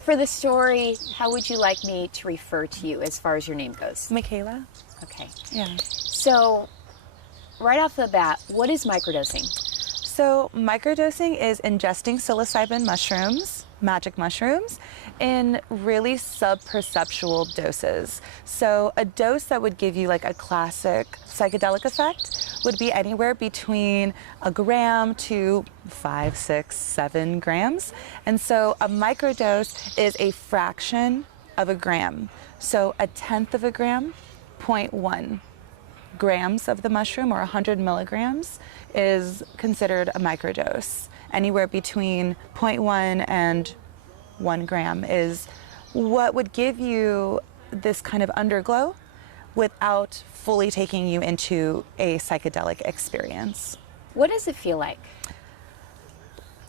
For the story, how would you like me to refer to you as far as your name goes? Michaela? Okay. Yeah. So, right off the bat, what is microdosing? So microdosing is ingesting psilocybin mushrooms, magic mushrooms, in really sub-perceptual doses. So a dose that would give you like a classic psychedelic effect would be anywhere between a gram to 5, 6, 7 grams. And so a microdose is a fraction of a gram. So a tenth of a gram, 0.1 grams of the mushroom, or 100 milligrams, is considered a microdose. Anywhere between 0.1 and 1 gram is what would give you this kind of underglow without fully taking you into a psychedelic experience. What does it feel like?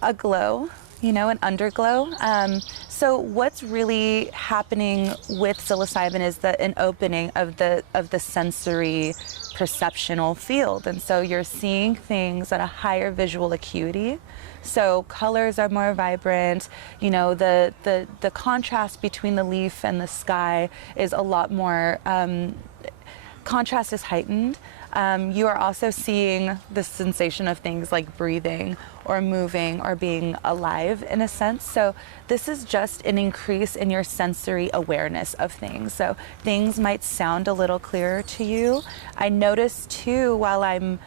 A glow, an underglow. So what's really happening with psilocybin is an opening of the sensory perceptual field, and so you're seeing things at a higher visual acuity. So colors are more vibrant. The contrast between the leaf and the sky is a lot more. Contrast is heightened. You are also seeing the sensation of things like breathing or moving or being alive in a sense. So this is just an increase in your sensory awareness of things. So things might sound a little clearer to you. I notice too, while I'm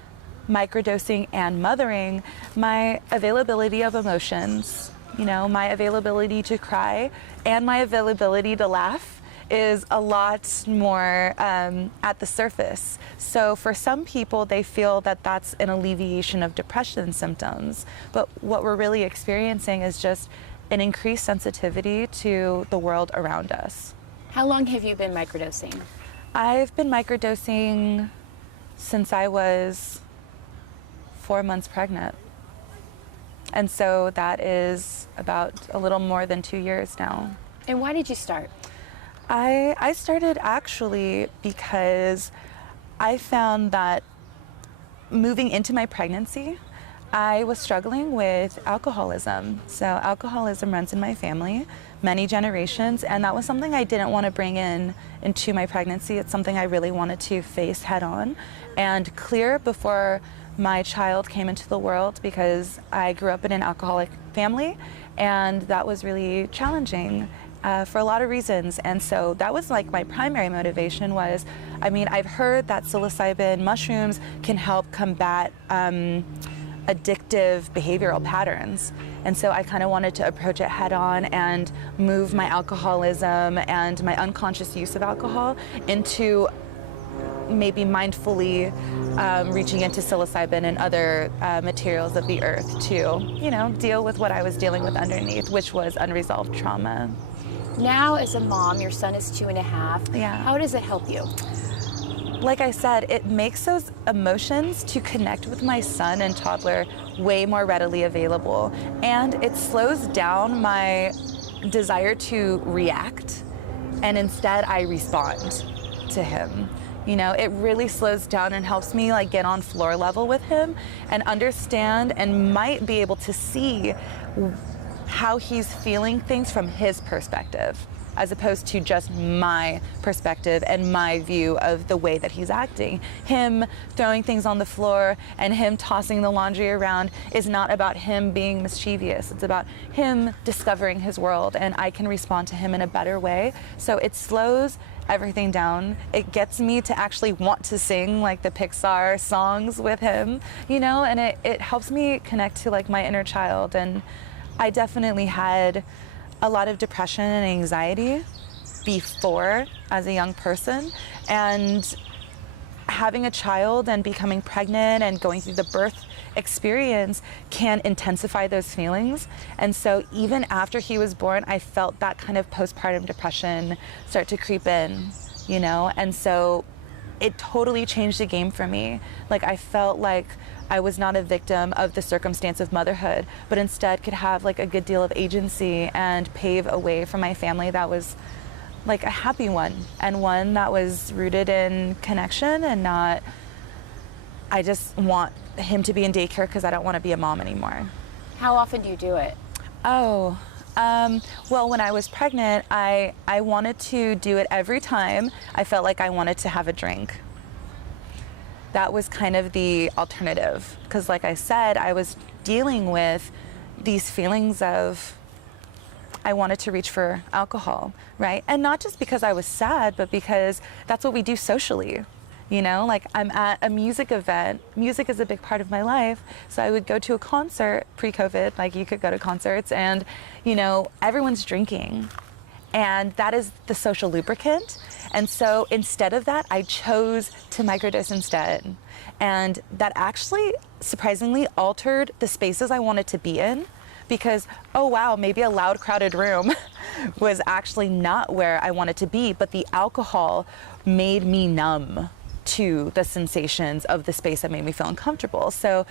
microdosing and mothering, my availability of emotions, my availability to cry and my availability to laugh is a lot more at the surface. So for some people, they feel that that's an alleviation of depression symptoms. But what we're really experiencing is just an increased sensitivity to the world around us. How long have you been microdosing? I've been microdosing since I was 4 months pregnant. And so that is about a little more than 2 years now. And why did you start? I started actually because I found that moving into my pregnancy, I was struggling with alcoholism. So alcoholism runs in my family, many generations, and that was something I didn't want to bring into my pregnancy. It's something I really wanted to face head on and clear before my child came into the world, because I grew up in an alcoholic family, and that was really challenging. For a lot of reasons. And so that was like my primary motivation was, I've heard that psilocybin mushrooms can help combat addictive behavioral patterns. And so I kind of wanted to approach it head on and move my alcoholism and my unconscious use of alcohol into maybe mindfully reaching into psilocybin and other materials of the earth to, deal with what I was dealing with underneath, which was unresolved trauma. Now, as a mom, your son is 2.5. Yeah. How does it help you? Like I said, it makes those emotions to connect with my son and toddler way more readily available. And it slows down my desire to react, and instead I respond to him. It really slows down and helps me get on floor level with him and understand and might be able to see how he's feeling things from his perspective, as opposed to just my perspective and my view of the way that he's acting. Him throwing things on the floor and him tossing the laundry around is not about him being mischievous. It's about him discovering his world, and I can respond to him in a better way. So it slows everything down. It gets me to actually want to sing the Pixar songs with him, and it helps me connect to my inner child. And I definitely had a lot of depression and anxiety before as a young person, and having a child and becoming pregnant and going through the birth experience can intensify those feelings. And so even after he was born, I felt that kind of postpartum depression start to creep in, and so it totally changed the game for me. I felt like I was not a victim of the circumstance of motherhood, but instead could have a good deal of agency and pave a way for my family that was a happy one, and one that was rooted in connection and not, I just want him to be in daycare because I don't want to be a mom anymore. How often do you do it? Oh, Well, when I was pregnant, I wanted to do it every time I felt like I wanted to have a drink. That was kind of the alternative, because like I said, I was dealing with these feelings of I wanted to reach for alcohol, right? And not just because I was sad, but because that's what we do socially. You know, like I'm at a music event. Music is a big part of my life. So I would go to a concert pre-COVID, like you could go to concerts and, you know, everyone's drinking. And that is the social lubricant. And so instead of that, I chose to microdose instead. And that actually surprisingly altered the spaces I wanted to be in, because, oh wow, maybe a loud, crowded room was actually not where I wanted to be, but the alcohol made me numb to the sensations of the space that made me feel uncomfortable. So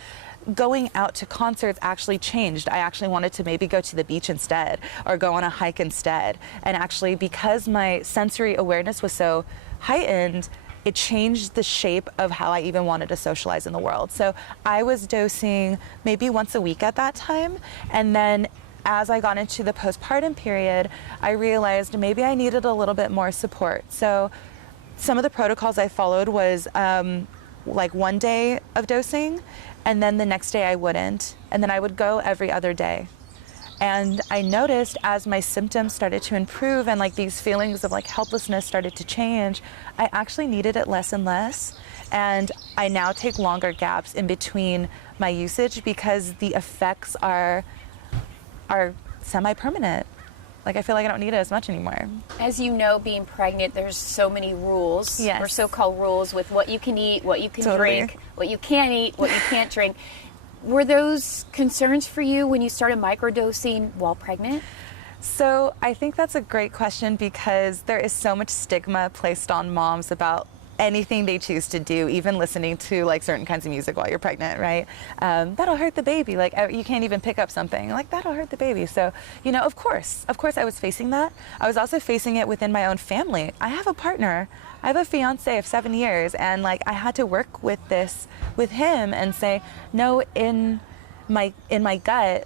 going out to concerts actually changed. I actually wanted to maybe go to the beach instead or go on a hike instead. And actually, because my sensory awareness was so heightened, it changed the shape of how I even wanted to socialize in the world. So I was dosing maybe once a week at that time. And then as I got into the postpartum period, I realized maybe I needed a little bit more support. So some of the protocols I followed was like 1 day of dosing, and then the next day I wouldn't. And then I would go every other day. And I noticed as my symptoms started to improve and like these feelings of like helplessness started to change, I actually needed it less and less. And I now take longer gaps in between my usage because the effects are semi-permanent. Like I feel like I don't need it as much anymore. As you know, being pregnant, there's so many rules, Yes. or so-called rules with what you can eat, what you can Totally. drink, what you can't eat, what you can't drink. Were those concerns for you when you started microdosing while pregnant? So I think that's a great question because there is so much stigma placed on moms about anything they choose to do, even listening to like certain kinds of music while you're pregnant, right? That'll hurt the baby. Like you can't even pick up something like that'll hurt the baby. So, you know, of course I was facing that. I was also facing it within my own family. I have a partner. I have a fiance of 7 years, and like I had to work with this with him and say, no, in my gut,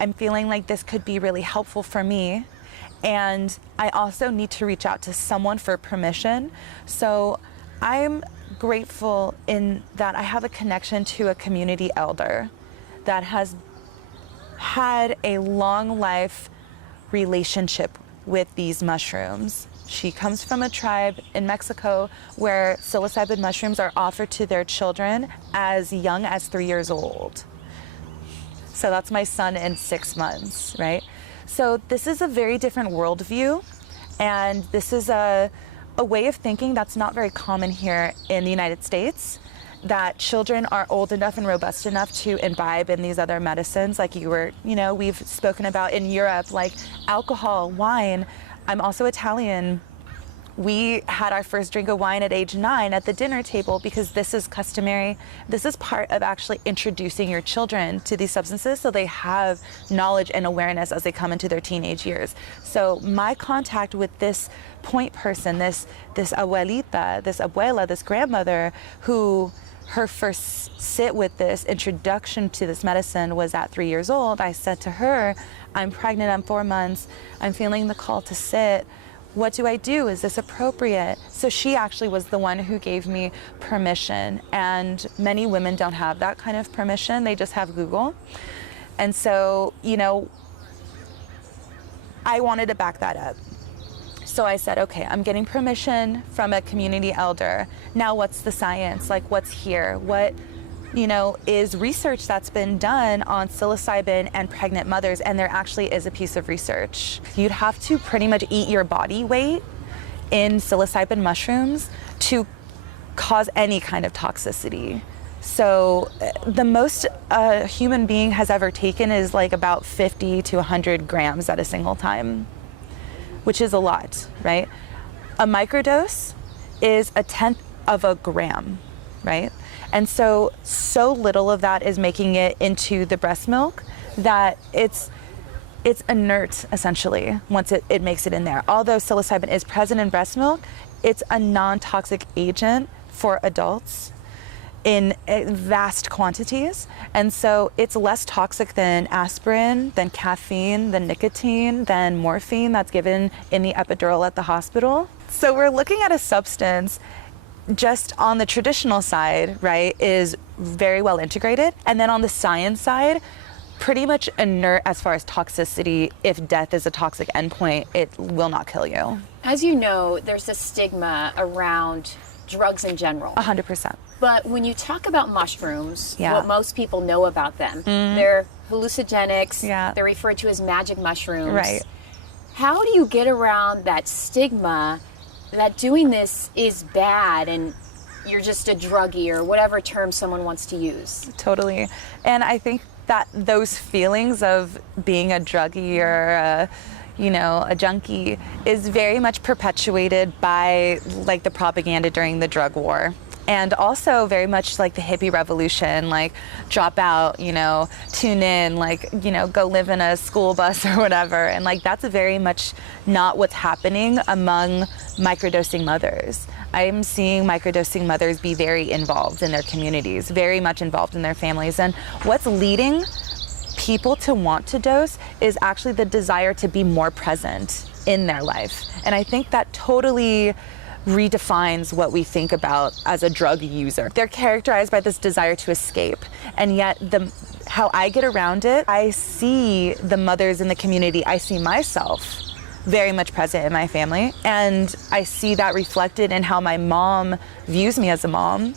I'm feeling like this could be really helpful for me. And I also need to reach out to someone for permission. So I'm grateful in that I have a connection to a community elder that has had a long life relationship with these mushrooms. She comes from a tribe in Mexico where psilocybin mushrooms are offered to their children as young as 3 years old. So that's my son in 6 months, right? So this is a very different worldview, and this is a way of thinking that's not very common here in the United States, that children are old enough and robust enough to imbibe in these other medicines like we've spoken about in Europe, like alcohol, wine. I'm also Italian. We had our first drink of wine at age 9 at the dinner table because this is customary. This is part of actually introducing your children to these substances so they have knowledge and awareness as they come into their teenage years. So my contact with this point person, this abuelita, this abuela, this grandmother, who her first sit with this introduction to this medicine was at 3 years old, I said to her, I'm pregnant, I'm 4 months, I'm feeling the call to sit. What do I do? Is this appropriate? So she actually was the one who gave me permission. And many women don't have that kind of permission. They just have Google. And so, I wanted to back that up. So I said, okay, I'm getting permission from a community elder. Now what's the science? Like what's here? What, is research that's been done on psilocybin and pregnant mothers, and there actually is a piece of research. You'd have to pretty much eat your body weight in psilocybin mushrooms to cause any kind of toxicity. So the most a human being has ever taken is like about 50 to 100 grams at a single time, which is a lot, right? A microdose is 1/10 of a gram, right? And so little of that is making it into the breast milk that it's inert essentially once it makes it in there. Although psilocybin is present in breast milk, it's a non-toxic agent for adults. in vast quantities. And so it's less toxic than aspirin, than caffeine, than nicotine, than morphine that's given in the epidural at the hospital. So we're looking at a substance just on the traditional side, right, is very well integrated. And then on the science side, pretty much inert as far as toxicity. If death is a toxic endpoint, it will not kill you. As you know, there's a stigma around drugs in general. 100%. But when you talk about mushrooms, Yeah. what most people know about them, they're hallucinogenics, Yeah. they're referred to as magic mushrooms. Right. How do you get around that stigma that doing this is bad and you're just a druggie, or whatever term someone wants to use? Totally. And I think that those feelings of being a druggie or a junkie is very much perpetuated by like the propaganda during the drug war. And also very much like the hippie revolution, like drop out, tune in, go live in a school bus or whatever. And like that's very much not what's happening among microdosing mothers. I'm seeing microdosing mothers be very involved in their communities, very much involved in their families. And what's leading people to want to dose is actually the desire to be more present in their life. And I think that totally redefines what we think about as a drug user. They're characterized by this desire to escape, and yet how I get around it, I see the mothers in the community, I see myself very much present in my family, and I see that reflected in how my mom views me as a mom.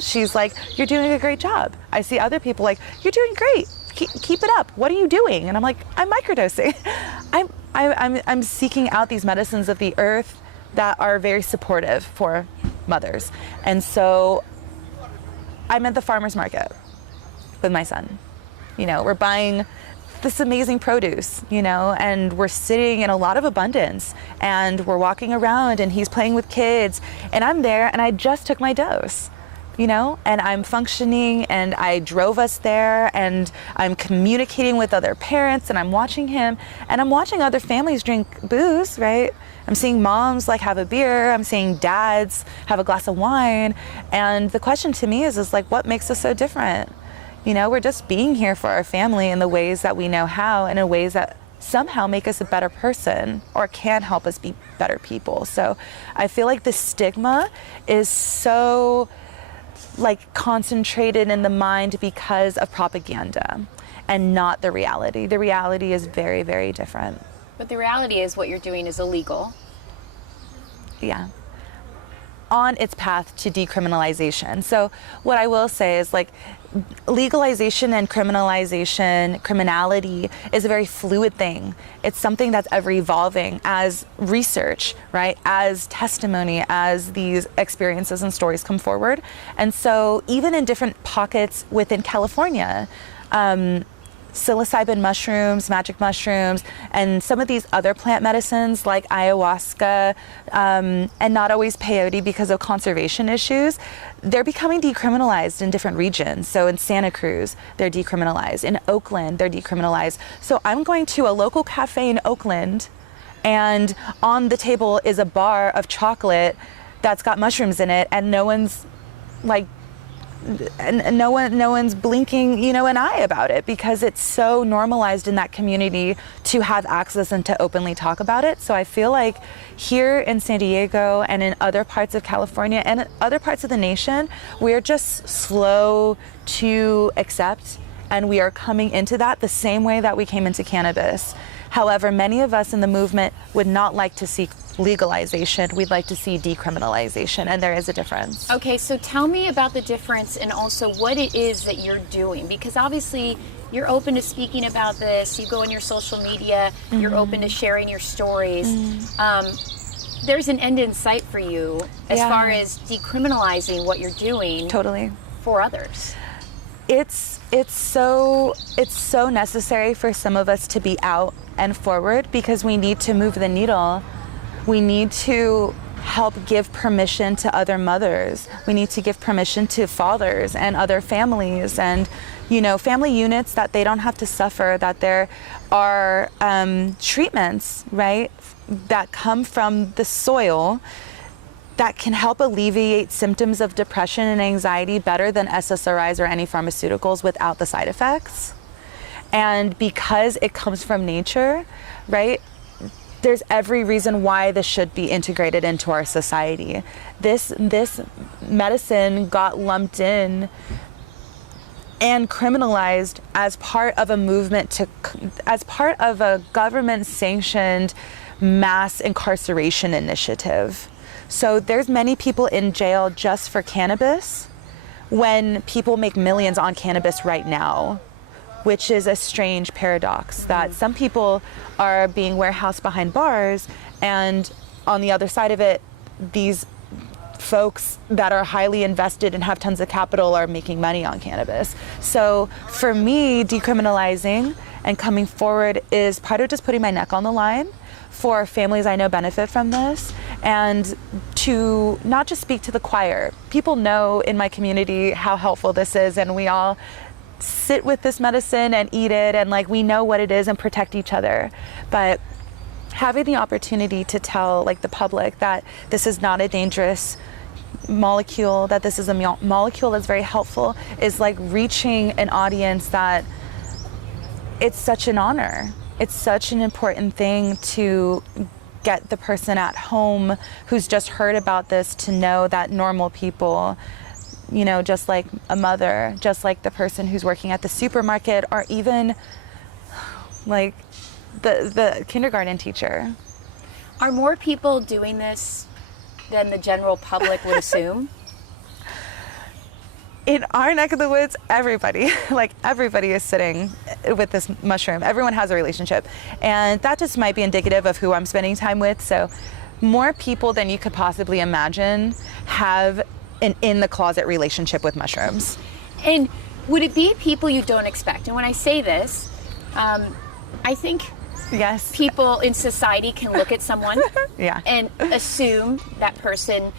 She's like, you're doing a great job. I see other people like, you're doing great, keep it up, what are you doing? And I'm like, I'm microdosing. I'm seeking out these medicines of the earth that are very supportive for mothers. And so I'm at the farmer's market with my son. We're buying this amazing produce, and we're sitting in a lot of abundance, and we're walking around and he's playing with kids, and I'm there and I just took my dose, and I'm functioning, and I drove us there, and I'm communicating with other parents, and I'm watching him, and I'm watching other families drink booze, right? I'm seeing moms have a beer, I'm seeing dads have a glass of wine, and the question to me is like, what makes us so different? We're just being here for our family in the ways that we know how, and in ways that somehow make us a better person or can help us be better people. So I feel like the stigma is so concentrated in the mind because of propaganda and not the reality. The reality is very, very different. But the reality is what you're doing is illegal. Yeah. On its path to decriminalization. So what I will say is legalization and criminality is a very fluid thing. It's something that's ever evolving as research, right? As testimony, as these experiences and stories come forward. And so even in different pockets within California, psilocybin mushrooms, magic mushrooms, and some of these other plant medicines like ayahuasca, and not always peyote because of conservation issues, they're becoming decriminalized in different regions. So in Santa Cruz, they're decriminalized. In Oakland, they're decriminalized. So I'm going to a local cafe in Oakland, and on the table is a bar of chocolate that's got mushrooms in it, and no one's no one's blinking, an eye about it, because it's so normalized in that community to have access and to openly talk about it. So I feel like here in San Diego and in other parts of California and in other parts of the nation, we're just slow to accept, and we are coming into that the same way that we came into cannabis. However, many of us in the movement would not like to see legalization. We'd like to see decriminalization, and there is a difference. Okay, so tell me about the difference and also what it is that you're doing, because obviously you're open to speaking about this, you go on your social media, you're open to sharing your stories. There's an end in sight for you as far as decriminalizing what you're doing. Totally. For others. It's so necessary for some of us to be out and forward, because we need to move the needle. We need to help give permission to other mothers. We need to give permission to fathers and other families, and family units, that they don't have to suffer, that there are treatments, right, that come from the soil that can help alleviate symptoms of depression and anxiety better than SSRIs or any pharmaceuticals without the side effects. And because it comes from nature, right, there's every reason why this should be integrated into our society. This medicine got lumped in and criminalized as part of a movement as part of a government-sanctioned mass incarceration initiative. So there's many people in jail just for cannabis when people make millions on cannabis right now, which is a strange paradox that some people are being warehoused behind bars, and on the other side of it, these folks that are highly invested and have tons of capital are making money on cannabis. So for me, decriminalizing and coming forward is part of just putting my neck on the line for families I know benefit from this, and to not just speak to the choir. People know in my community how helpful this is, and we all sit with this medicine and eat it, and like we know what it is and protect each other. But having the opportunity to tell like the public that this is not a dangerous molecule, that this is a molecule that's very helpful, is like reaching an audience that it's such an honor. It's such an important thing to get the person at home who's just heard about this to know that normal people, you know, just like a mother, just like the person who's working at the supermarket, or even like the kindergarten teacher. Are more people doing this than the general public would assume? In our neck of the woods, everybody is sitting with this mushroom. Everyone has a relationship. And that just might be indicative of who I'm spending time with. So more people than you could possibly imagine have an in the closet relationship with mushrooms. And would it be people you don't expect? And when I say this, I think yes, people in society can look at someone yeah, and assume that person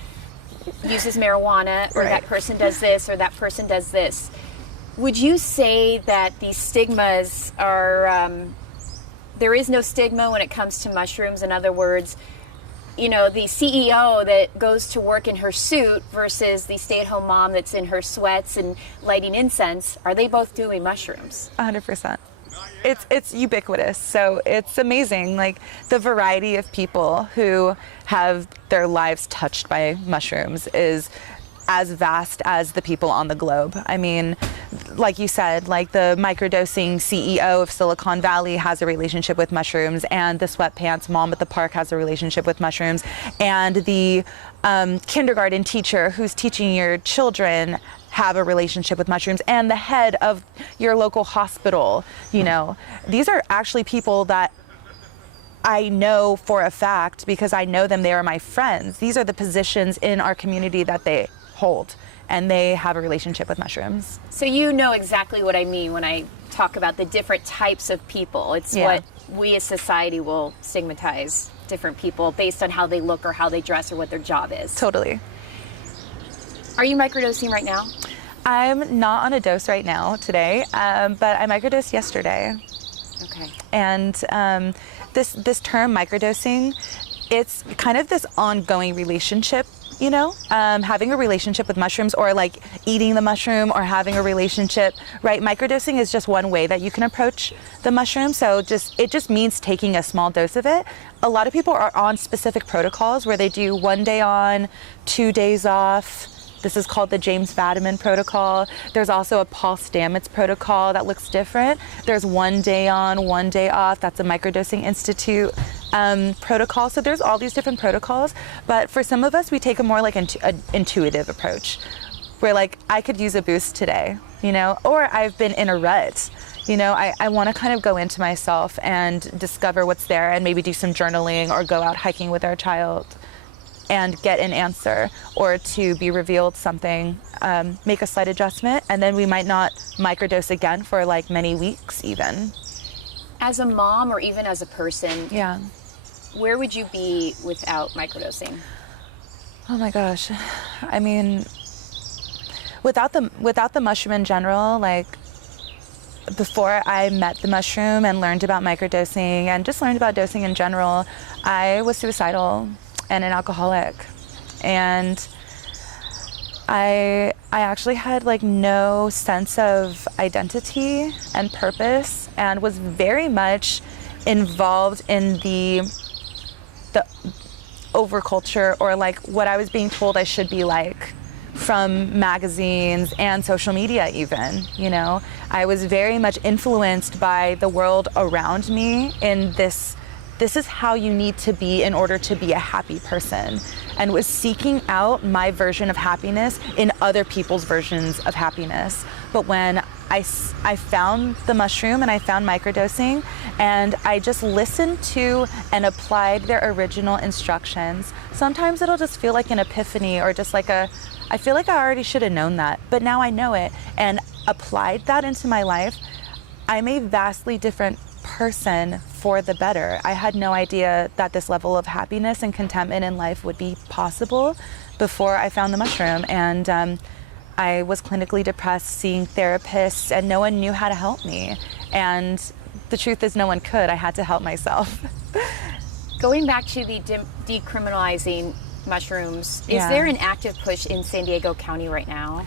uses marijuana, or right, that person does this, or that person does this. Would you say that these stigmas are, there is no stigma when it comes to mushrooms? In other words, you know, the CEO that goes to work in her suit versus the stay-at-home mom that's in her sweats and lighting incense, are they both doing mushrooms? 100%. It's ubiquitous, so it's amazing, like the variety of people who have their lives touched by mushrooms is as vast as the people on the globe. I mean, like you said, like the microdosing CEO of Silicon Valley has a relationship with mushrooms, and the sweatpants mom at the park has a relationship with mushrooms, and the kindergarten teacher who's teaching your children have a relationship with mushrooms, and the head of your local hospital. You know, these are actually people that I know for a fact because I know them, they are my friends. These are the positions in our community that they hold, and they have a relationship with mushrooms. So you know exactly what I mean when I talk about the different types of people. It's what we as society will stigmatize different people based on how they look or how they dress or what their job is. Totally. Are you microdosing right now? I'm not on a dose right now today, but I microdosed yesterday. Okay. And this term microdosing, it's kind of this ongoing relationship, you know, having a relationship with mushrooms, or like eating the mushroom, or having a relationship, right? Microdosing is just one way that you can approach the mushroom. So it just means taking a small dose of it. A lot of people are on specific protocols where they do 1 day on, 2 days off. This is called the James Fadiman protocol. There's also a Paul Stamets protocol that looks different. There's 1 day on, 1 day off. That's a Microdosing Institute protocol. So there's all these different protocols. But for some of us, we take a more like intuitive approach. Where like, I could use a boost today, you know, or I've been in a rut. You know, I want to kind of go into myself and discover what's there, and maybe do some journaling or go out hiking with our child and get an answer, or to be revealed something, make a slight adjustment, and then we might not microdose again for like many weeks even. As a mom, or even as a person, yeah, where would you be without microdosing? Oh my gosh. I mean, without the mushroom in general, like before I met the mushroom and learned about microdosing and just learned about dosing in general, I was suicidal and an alcoholic. and I actually had like no sense of identity and purpose, and was very much involved in the overculture, or like what I was being told I should be like from magazines and social media even, you know. I was very much influenced by the world around me in this is how you need to be in order to be a happy person, and was seeking out my version of happiness in other people's versions of happiness. But when I found the mushroom and I found microdosing, and I just listened to and applied their original instructions, sometimes it'll just feel like an epiphany, or just like I feel like I already should have known that, but now I know it, and applied that into my life. I'm a vastly different person for the better. I had no idea that this level of happiness and contentment in life would be possible before I found the mushroom. And I was clinically depressed, seeing therapists, and no one knew how to help me. And the truth is, no one could. I had to help myself. Going back to the decriminalizing mushrooms, is there an active push in San Diego County right now?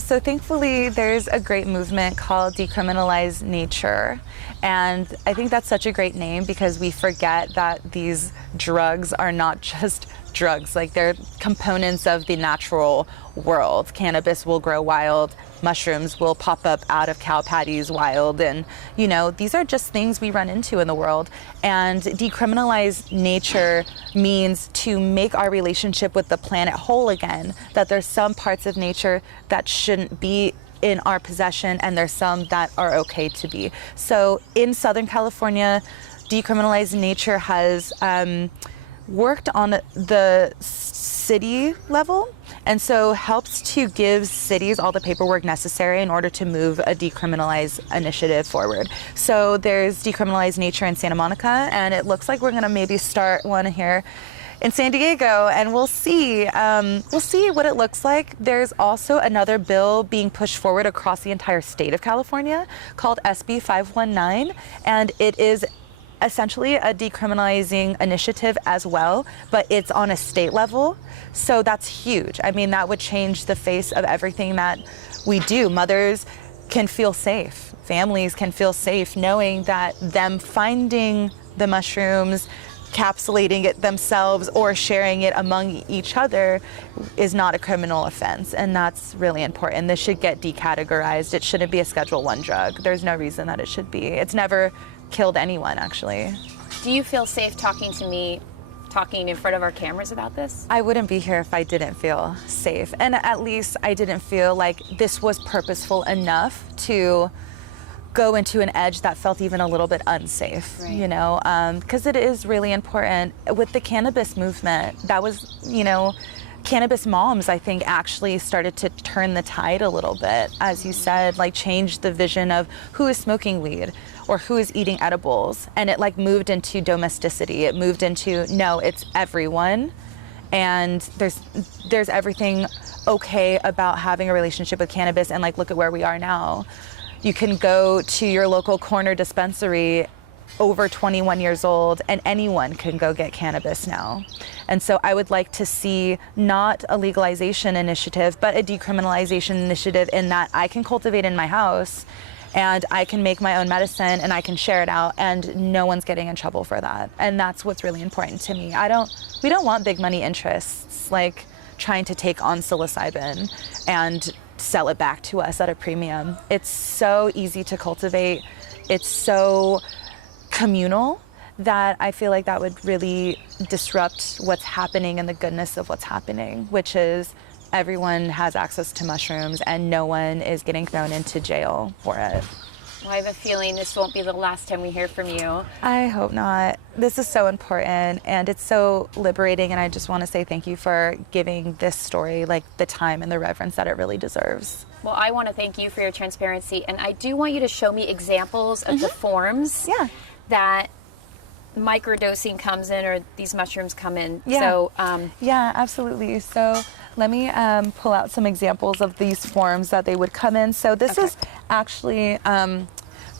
So thankfully, there's a great movement called Decriminalize Nature. And I think that's such a great name, because we forget that these drugs are not just drugs. Like, they're components of the natural world. Cannabis will grow wild. Mushrooms will pop up out of cow patties wild. And, you know, these are just things we run into in the world. And decriminalize nature means to make our relationship with the planet whole again. That there's some parts of nature that shouldn't be in our possession, and there's some that are okay to be. So in Southern California, Decriminalize Nature has worked on the city level, and so helps to give cities all the paperwork necessary in order to move a decriminalize initiative forward. So there's Decriminalize Nature in Santa Monica, and it looks like we're gonna maybe start one here in San Diego, and we'll see what it looks like. There's also another bill being pushed forward across the entire state of California called SB 519, and it is essentially a decriminalizing initiative as well, but it's on a state level. So that's huge. I mean, that would change the face of everything that we do. Mothers can feel safe. Families can feel safe knowing that them finding the mushrooms, encapsulating it themselves, or sharing it among each other is not a criminal offense, and that's really important. This should get decategorized. It shouldn't be a Schedule I drug. There's no reason that it should be. It's never killed anyone, actually. Do you feel safe talking to me, talking in front of our cameras about this? I wouldn't be here if I didn't feel safe, and at least I didn't feel like this was purposeful enough to go into an edge that felt even a little bit unsafe, right. You know, because it is really important. With the cannabis movement, that was, you know, cannabis moms, I think, actually started to turn the tide a little bit, as you said, like change the vision of who is smoking weed or who is eating edibles. And it like moved into domesticity. It moved into, no, it's everyone. And there's everything okay about having a relationship with cannabis, and like, look at where we are now. You can go to your local corner dispensary over 21 years old, and anyone can go get cannabis now. And so I would like to see not a legalization initiative, but a decriminalization initiative, in that I can cultivate in my house, and I can make my own medicine, and I can share it out, and no one's getting in trouble for that. And that's what's really important to me. We don't want big money interests like trying to take on psilocybin and sell it back to us at a premium. It's so easy to cultivate. It's so communal that I feel like that would really disrupt what's happening and the goodness of what's happening, which is everyone has access to mushrooms and no one is getting thrown into jail for it. Well, I have a feeling this won't be the last time we hear from you. I hope not. This is so important and it's so liberating, and I just want to say thank you for giving this story like the time and the reverence that it really deserves. Well, I want to thank you for your transparency, and I do want you to show me examples of the forms that microdosing comes in, or these mushrooms come in. Yeah. So, yeah, absolutely. So let me pull out some examples of these forms that they would come in. So this is actually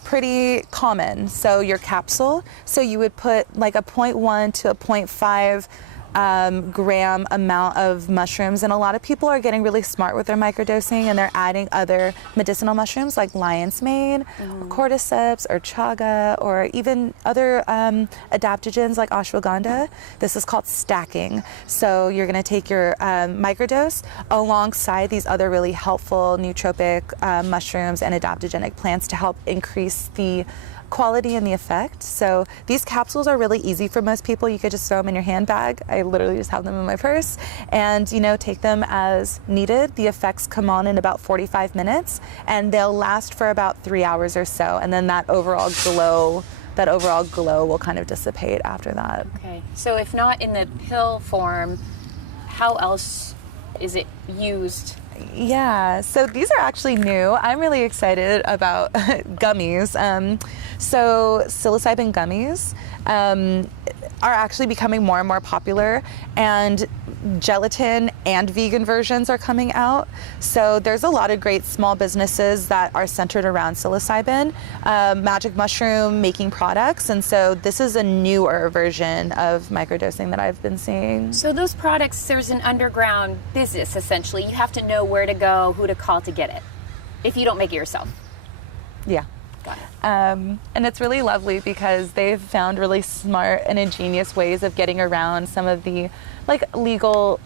pretty common. So your capsule, so you would put like a 0.1 to a 0.5 gram amount of mushrooms, and a lot of people are getting really smart with their microdosing, and they're adding other medicinal mushrooms like lion's mane, cordyceps, or chaga, or even other adaptogens like ashwagandha. This is called stacking. So you're going to take your microdose alongside these other really helpful nootropic mushrooms and adaptogenic plants to help increase the quality and the effect. So these capsules are really easy for most people. You could just throw them in your handbag. I literally just have them in my purse and, you know, take them as needed. The effects come on in about 45 minutes and they'll last for about 3 hours or so. And then that overall glow will kind of dissipate after that. Okay. So if not in the pill form, how else is it used? Yeah, so these are actually new. I'm really excited about gummies. So Psilocybin Gummies are actually becoming more and more popular, and gelatin and vegan versions are coming out. So there's a lot of great small businesses that are centered around psilocybin, magic mushroom making products, and so this is a newer version of microdosing that I've been seeing. So those products, there's an underground business essentially. You have to know where to go, who to call to get it, if you don't make it yourself. Yeah. Got it. And it's really lovely because they've found really smart and ingenious ways of getting around some of the legal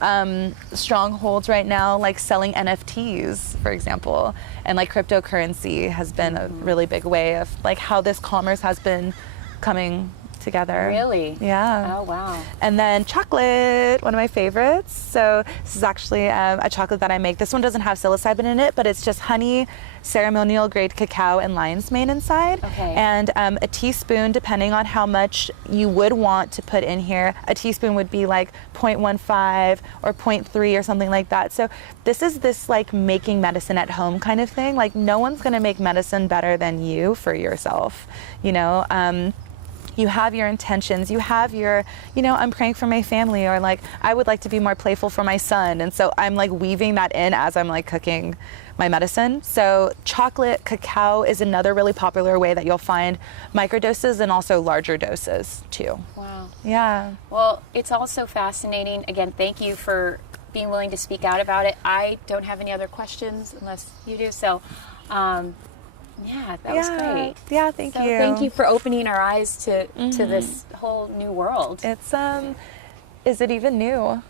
strongholds right now, like selling NFTs, for example, and like cryptocurrency has been a really big way of how this commerce has been coming together. Really? Yeah. Oh, wow. And then chocolate, one of my favorites. So this is actually a chocolate that I make. This one doesn't have psilocybin in it, but it's just honey, ceremonial grade cacao, and lion's mane inside. Okay. And a teaspoon, depending on how much you would want to put in here. A teaspoon would be like 0.15 or 0.3 or something like that. So this is making medicine at home kind of thing. Like no one's gonna make medicine better than you for yourself, you know? You have your intentions, you have your, I'm praying for my family, or I would like to be more playful for my son. And so I'm weaving that in as I'm cooking my medicine. So chocolate, cacao is another really popular way that you'll find microdoses, and also larger doses too. Wow. Yeah. Well, it's also fascinating. Again, thank you for being willing to speak out about it. I don't have any other questions unless you do. So, yeah, that was great. Yeah, thank you. Thank you for opening our eyes to this whole new world. It's, is it even new?